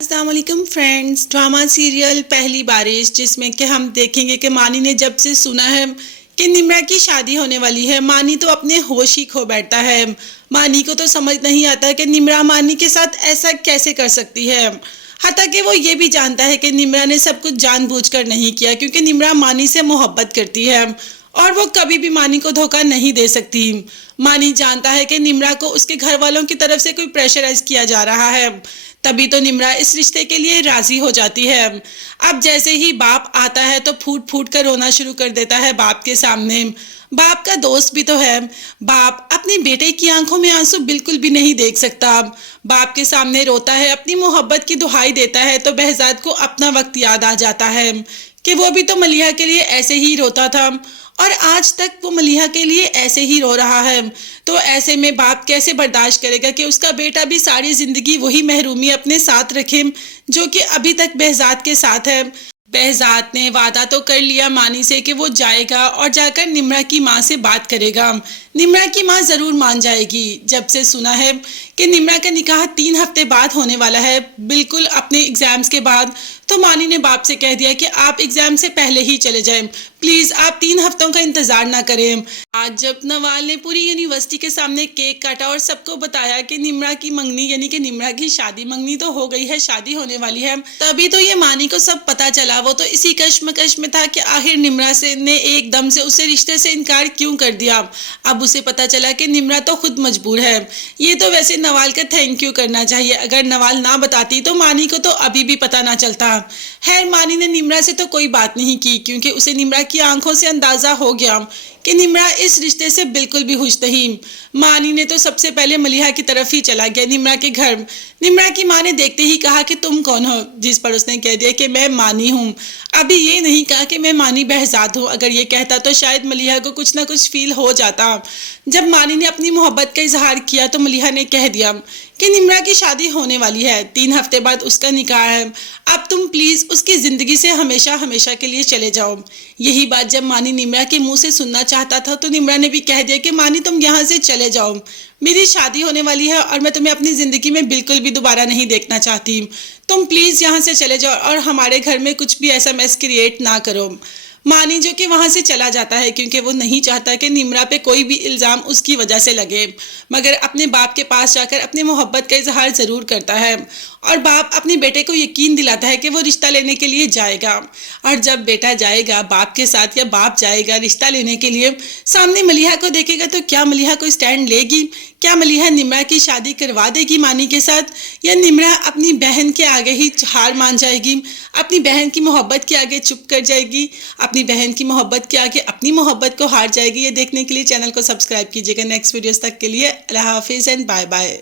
अस्सलामुअलैकुम friends. Drama serial पहली बारिश, जिसमें कि हम देखेंगे कि मानी ने जब से सुना है कि निम्रा की शादी होने वाली है, मानी तो अपने होश ही खो बैठता है। मानी को तो समझ नहीं आता कि निम्रा मानी के साथ ऐसा कैसे कर सकती है। हत्ता कि वो ये भी जानता है कि निम्रा ने सब कुछ जानबूझकर नहीं किया, क्योंकि निम्रा मानी से मोहब्बत करती है और वो कभी भी मानी को धोखा नहीं दे सकती। मानी जानता है कि निम्रा को उसके घर वालों की तरफ से कोई प्रेशराइज किया जा रहा है, तभी तो निम्रा इस रिश्ते के लिए राजी हो जाती है। अब जैसे ही बाप आता है तो फूट फूट कर रोना शुरू कर देता है बाप के सामने। बाप का दोस्त भी तो है। बाप अपने बेटे की आंखों में आंसू बिल्कुल भी नहीं देख सकता। बाप के सामने रोता है, अपनी मोहब्बत की दुहाई देता है, तो behज़ाद को अपना वक्त याद आ जाता है कि वो भी तो मलिहा के लिए ऐसे ही रोता था और आज तक वो मलिहा के लिए ऐसे ही रो रहा है। तो ऐसे में बाप कैसे बर्दाश्त करेगा कि उसका बेटा भी सारी जिंदगी वही महरूमी अपने साथ रखे जो कि अभी तक behज़ाद के साथ है। behज़ाद ने वादा तो कर लिया मानी से कि वो जाएगा और जाकर निम्रा की माँ से बात करेगा। निम्रा की माँ ज़रूर मान जाएगी। जब से सुना है कि निम्रा का निकाह 3 हफ्ते बाद होने वाला है, बिल्कुल अपने एग्ज़ाम्स के बाद, तो मानी ने बाप से कह दिया कि आप एग्ज़ाम से पहले ही चले जाएं, प्लीज़ आप 3 हफ्तों का इंतज़ार ना करें। आज जब नवाल ने पूरी यूनिवर्सिटी के सामने केक काटा और सबको बताया कि निम्रा की मंगनी यानी कि निम्रा की शादी, मंगनी तो हो गई है, शादी होने वाली है, तभी तो ये मानी को सब पता चला। वो तो इसी कश्मकश में था कि आखिर निम्रा से ने एकदम से उसे रिश्ते से इनकार क्यों कर दिया। अब उसे पता चला कि निम्रा तो खुद मजबूर है। ये तो वैसे नवाल का थैंक यू करना चाहिए। अगर नवाल ना बताती तो मानी को तो अभी भी पता ना चलता। खैर, मानी ने निम्रा से तो कोई बात नहीं की, क्योंकि उसे निम्रा की आंखों से अंदाजा हो गया कि निम्रा इस रिश्ते से बिल्कुल भी खुश नहीं। मानी ने तो सबसे पहले मलिहा की तरफ ही चला गया, निम्रा के घर। निम्रा की माँ ने देखते ही कहा कि तुम कौन हो, जिस पर उसने कह दिया कि मैं मानी हूँ। अभी ये नहीं कहा कि मैं मानी behज़ाद हूँ। अगर ये कहता तो शायद मलिहा को कुछ ना कुछ फील हो जाता। जब मानी ने अपनी मोहब्बत का इजहार किया तो मलिहा ने कह दिया कि निम्रा की शादी होने वाली है, 3 हफ्ते बाद उसका निकाह है, अब तुम प्लीज़ उसकी ज़िंदगी से हमेशा हमेशा के लिए चले जाओ। यही बात जब मानी निम्रा के मुंह से सुनना चाहता था तो निम्रा ने भी कह दिया कि मानी तुम यहाँ से चले जाओ, मेरी शादी होने वाली है और मैं तुम्हें अपनी ज़िंदगी में बिल्कुल भी दोबारा नहीं देखना चाहती। तुम प्लीज़ यहाँ से चले जाओ और हमारे घर में कुछ भी ऐसा मैस क्रिएट ना करो। मानी जो कि वहाँ से चला जाता है, क्योंकि वो नहीं चाहता कि निम्रा पे कोई भी इल्ज़ाम उसकी वजह से लगे, मगर अपने बाप के पास जाकर अपनी मोहब्बत का इजहार ज़रूर करता है और बाप अपने बेटे को यकीन दिलाता है कि वो रिश्ता लेने के लिए जाएगा। और जब बेटा जाएगा बाप के साथ या बाप जाएगा रिश्ता लेने के लिए, सामने मलिहा को देखेगा तो क्या मलिहा को स्टैंड लेगी? क्या मलिहा निम्रा की शादी करवा देगी मानी के साथ, या निम्रा अपनी बहन के आगे ही हार मान जाएगी, अपनी बहन की मोहब्बत के आगे चुप कर जाएगी, अपनी बहन की मोहब्बत के आगे अपनी मोहब्बत को हार जाएगी? ये देखने के लिए चैनल को सब्सक्राइब कीजिएगा। नेक्स्ट वीडियोस तक के लिए अल्लाह हाफिज़ एंड बाय बाय।